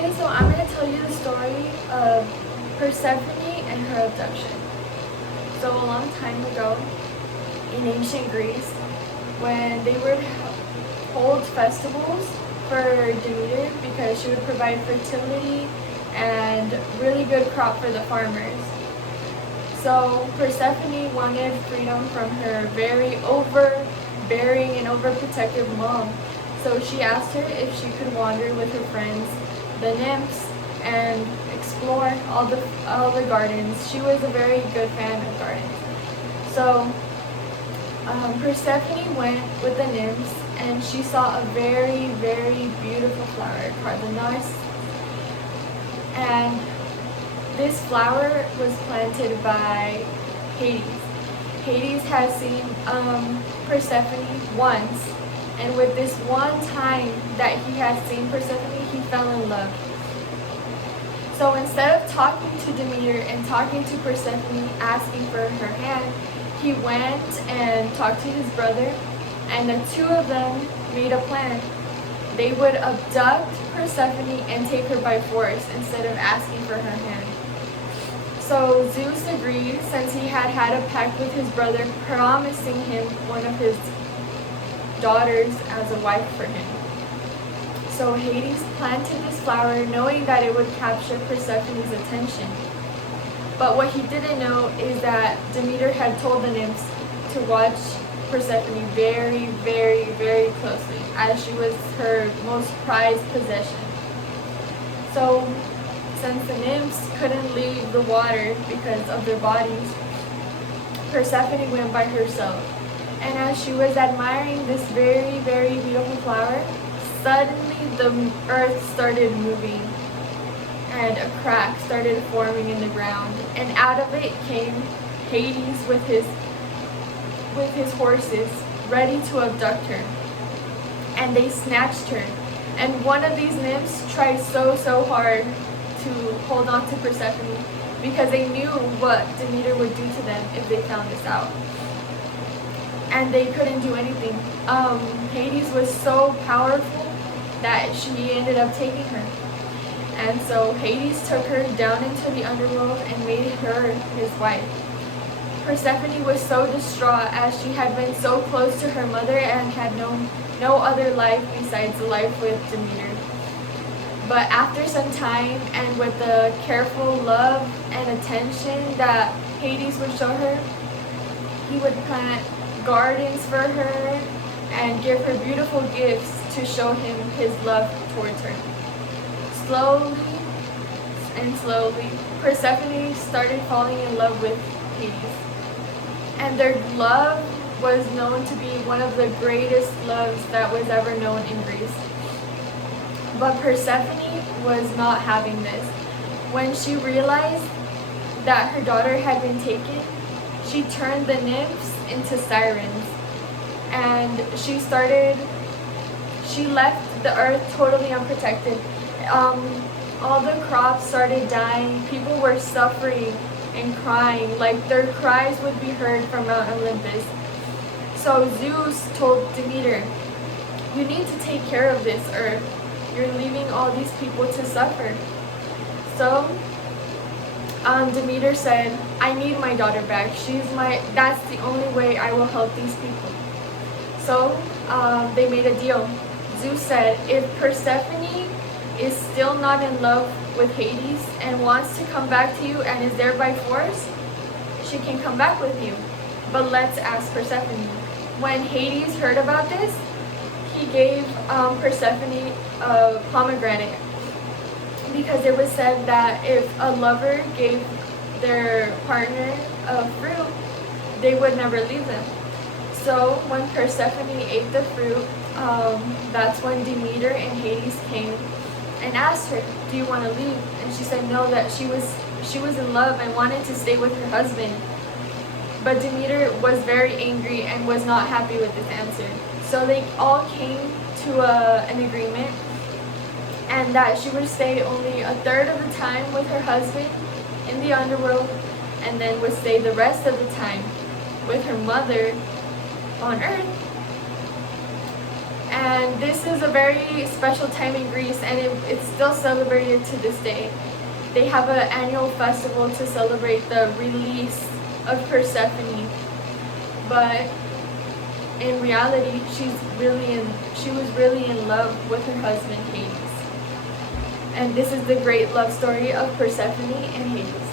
Okay, so I'm going to tell you the story of Persephone and her abduction. So a long time ago, in ancient Greece, when they would hold festivals for Demeter because she would provide fertility and really good crop for the farmers. So Persephone wanted freedom from her very overbearing and overprotective mom. So she asked her if she could wander with her friends, the nymphs, and explore all the gardens. She was a very good fan of gardens. So Persephone went with the nymphs, and she saw a very, very beautiful flower called the narcissus. And this flower was planted by Hades. Hades has seen Persephone once, and with this one time that he had seen Persephone, he fell in love. So instead of talking to Demeter and talking to Persephone, asking for her hand, he went and talked to his brother, and the two of them made a plan. They would abduct Persephone and take her by force instead of asking for her hand. So Zeus agreed, since he had had a pact with his brother, promising him one of his daughters as a wife for him. So Hades planted this flower knowing that it would capture Persephone's attention. But what he didn't know is that Demeter had told the nymphs to watch Persephone very, very, very closely, as she was her most prized possession. So since the nymphs couldn't leave the water because of their bodies, Persephone went by herself. And as she was admiring this very, very beautiful flower, suddenly the earth started moving and a crack started forming in the ground. And out of it came Hades with his horses, ready to abduct her. And they snatched her. And one of these nymphs tried so hard to hold on to Persephone because they knew what Demeter would do to them if they found this out. And they couldn't do anything. Hades was so powerful that she ended up taking her. And so Hades took her down into the underworld and made her his wife. Persephone was so distraught as she had been so close to her mother and had known no other life besides the life with Demeter. But after some time, and with the careful love and attention that Hades would show her, he would plant gardens for her and give her beautiful gifts to show him his love towards her. Slowly and slowly, Persephone started falling in love with Hades. And their love was known to be one of the greatest loves that was ever known in Greece. But Persephone was not having this. When she realized that her daughter had been taken, she turned the nymphs into sirens. And she left the earth totally unprotected. All the crops started dying. People were suffering and crying, like their cries would be heard from Mount Olympus. So Zeus told Demeter, "You need to take care of this earth. You're leaving all these people to suffer." So Demeter said, "I need my daughter back. That's the only way I will help these people." So they made a deal. Zeus said, "If Persephone is still not in love with Hades and wants to come back to you and is there by force, she can come back with you. But let's ask Persephone." When Hades heard about this, he gave Persephone a pomegranate, because it was said that if a lover gave their partner a fruit, they would never leave them. So when Persephone ate the fruit, that's when Demeter and Hades came and asked her, "Do you want to leave?" And she said no, that she was in love and wanted to stay with her husband. But Demeter was very angry and was not happy with this answer. So they all came to an agreement, and that she would stay only a third of the time with her husband in the underworld, and then would stay the rest of the time with her mother on earth. And this is a very special time in Greece, and it's still celebrated to this day. They have an annual festival to celebrate the release of Persephone, but in reality, she was really in love with her husband Hades. And this is the great love story of Persephone and Hades.